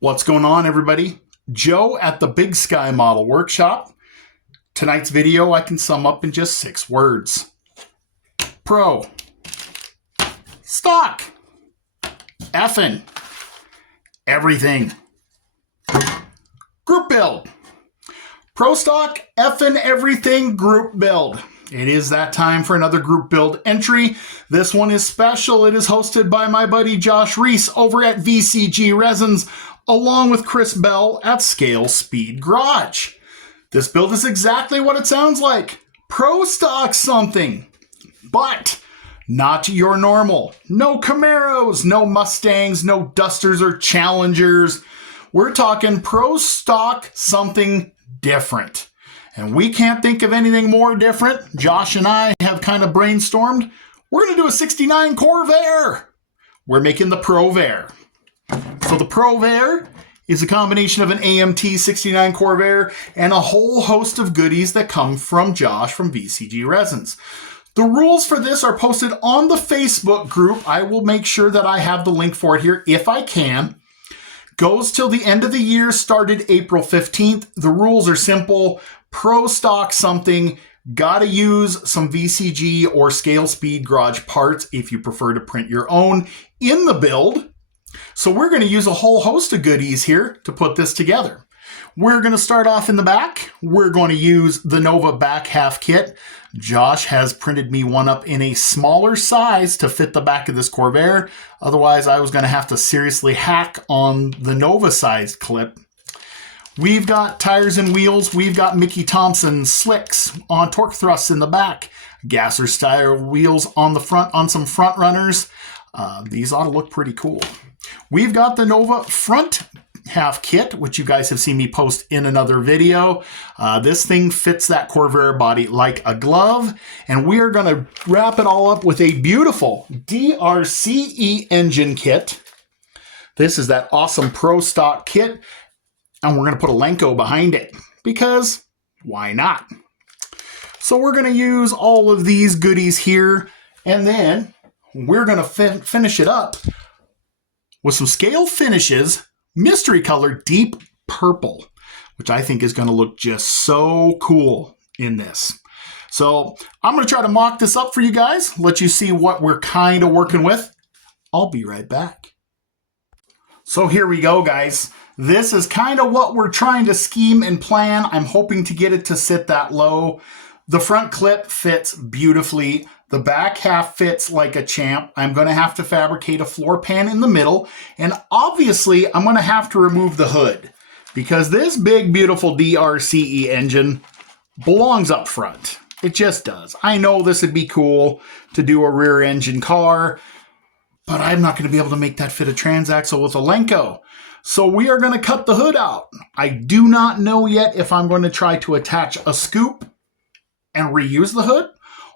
What's going on, everybody? Joe at the Big Sky Model Workshop. Tonight's video I can sum up in just 6 words. Pro. Stock. Effin'. Everything. Group build. Pro stock, effin' everything, group build. It is that time for another group build entry. This one is special. It is hosted by my buddy Josh Reese over at VCG Resins, along with Chris Bell at Scale Speed Garage. This build is exactly what it sounds like. Pro stock something, but not your normal. No Camaros, no Mustangs, no Dusters or Challengers. We're talking pro stock something different. And we can't think of anything more different. Josh and I have kind of brainstormed. We're going to do a 69 Corvair. We're making the Provair. So the Provair is a combination of an AMT 69 Corvair and a whole host of goodies that come from Josh from VCG Resins. The rules for this are posted on the Facebook group. I will make sure that I have the link for it here if I can. Goes till the end of the year, started April 15th. The rules are simple. Pro stock something. Gotta use some VCG or Scale Speed Garage parts if you prefer to print your own in the build. So we're going to use a whole host of goodies here to put this together. We're going to start off in the back. We're going to use the Nova back half kit. Josh has printed me one up in a smaller size to fit the back of this Corvair. Otherwise, I was going to have to seriously hack on the Nova sized clip. We've got tires and wheels. We've got Mickey Thompson slicks on torque thrusts in the back. Gasser style wheels on the front on some front runners. These ought to look pretty cool. We've got the Nova front half kit, which you guys have seen me post in another video. This thing fits that Corvair body like a glove, and we are going to wrap it all up with a beautiful DRCE engine kit. This is that awesome Pro stock kit, and we're going to put a Lenco behind it because why not? So we're going to use all of these goodies here, and then we're going to finish it up with some Scale Finishes mystery color deep purple, which I think is going to look just so cool in this. So I'm going to try to mock this up for you guys, let you see what we're kind of working with. I'll be right back. So here we go, guys. This is kind of what we're trying to scheme and plan. I'm hoping to get it to sit that low. The front clip fits beautifully. The back half fits like a champ. I'm going to have to fabricate a floor pan in the middle. And obviously, I'm going to have to remove the hood because this big, beautiful DRCE engine belongs up front. It just does. I know this would be cool to do a rear engine car, but I'm not going to be able to make that fit a transaxle with a Lenco. So we are going to cut the hood out. I do not know yet if I'm going to try to attach a scoop and reuse the hood,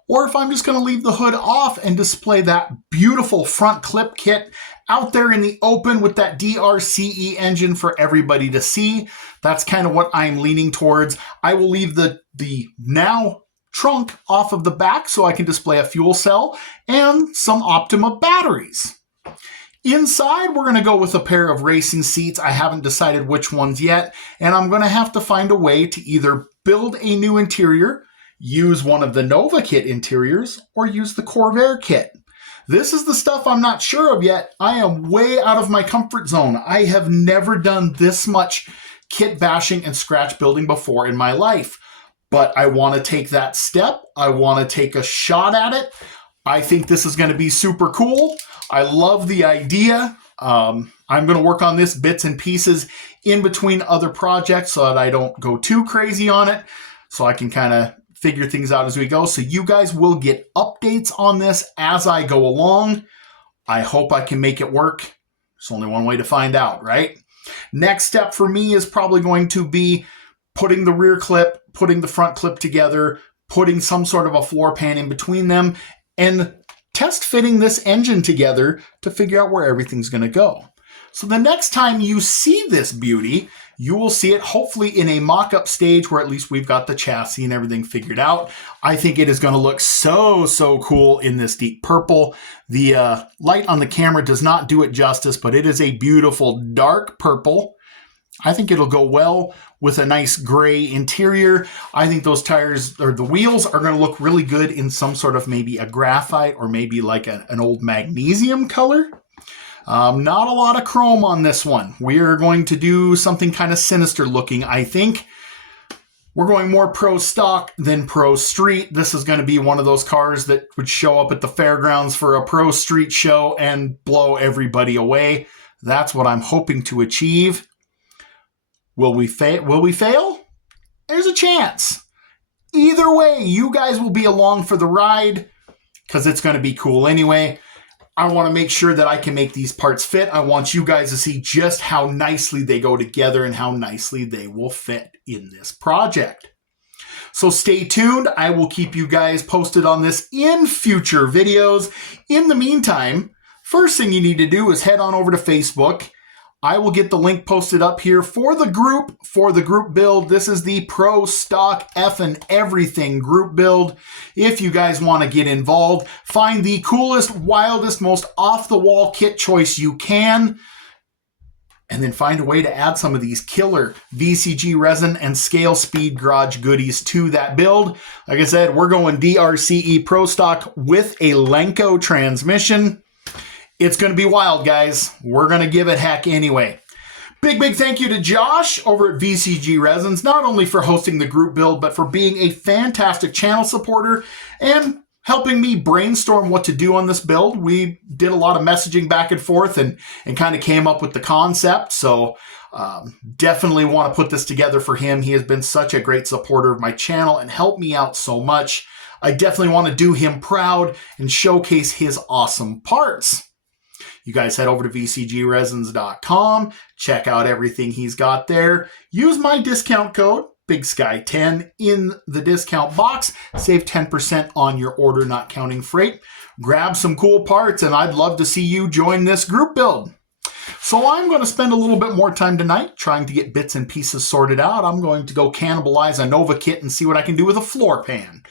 or if I'm just going to leave the hood off and display that beautiful front clip kit out there in the open with that DRCE engine for everybody to see. That's kind of what I'm leaning towards. I will leave the now trunk off of the back so I can display a fuel cell and some Optima batteries. Inside, we're going to go with a pair of racing seats. I haven't decided which ones yet, and I'm going to have to find a way to either build a new interior, use one of the Nova kit interiors, or use the Corvair kit. This is the stuff I'm not sure of yet. I am way out of my comfort zone. I have never done this much kit bashing and scratch building before in my life. But I want to take that step. I want to take a shot at it. I think this is going to be super cool. I love the idea. I'm going to work on this bits and pieces in between other projects so that I don't go too crazy on it, so I can kind of figure things out as we go. So you guys will get updates on this as I go along. I hope I can make it work. There's only one way to find out, right? Next step for me is probably going to be putting the rear clip, putting the front clip together, putting some sort of a floor pan in between them, and test fitting this engine together to figure out where everything's going to go. So the next time you see this beauty, You will see it hopefully in a mock-up stage where at least we've got the chassis and everything figured out. I think it is going to look so cool in this deep purple. The light on the camera does not do it justice, but it is a beautiful dark purple. I think it'll go well with a nice gray interior. I think those tires, or the wheels, are going to look really good in some sort of maybe a graphite or maybe like an old magnesium color. Not a lot of chrome on this one. We are going to do something kind of sinister looking, I think. We're going more pro stock than pro street. This is going to be one of those cars that would show up at the fairgrounds for a pro street show and blow everybody away. That's what I'm hoping to achieve. Will we fail? There's a chance. Either way, you guys will be along for the ride because it's going to be cool anyway. I want to make sure that I can make these parts fit. I want you guys to see just how nicely they go together and how nicely they will fit in this project. So stay tuned. I will keep you guys posted on this in future videos. In the meantime, first thing you need to do is head on over to Facebook. I will get the link posted up here for the group build. This is the Pro Stock F&E Everything group build. If you guys want to get involved, find the coolest, wildest, most off-the-wall kit choice you can, and then find a way to add some of these killer VCG resin and scale speed garage goodies to that build. Like I said, we're going DRCE Pro Stock with a Lenco transmission. It's going to be wild, guys. We're going to give it heck anyway. Big thank you to Josh over at VCG Resins, not only for hosting the group build, but for being a fantastic channel supporter and helping me brainstorm what to do on this build. We did a lot of messaging back and forth and kind of came up with the concept. So definitely want to put this together for him. He has been such a great supporter of my channel and helped me out so much. I definitely want to do him proud and showcase his awesome parts. You guys head over to VCGResins.com, check out everything he's got there. Use my discount code, BigSky10, in the discount box. Save 10% on your order, not counting freight. Grab some cool parts, and I'd love to see you join this group build. So I'm going to spend a little bit more time tonight trying to get bits and pieces sorted out. I'm going to go cannibalize a Nova kit and see what I can do with a floor pan.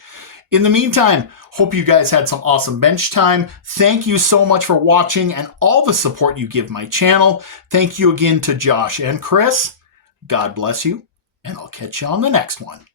In the meantime, hope you guys had some awesome bench time. Thank you so much for watching and all the support you give my channel. Thank you again to Josh and Chris. God bless you, and I'll catch you on the next one.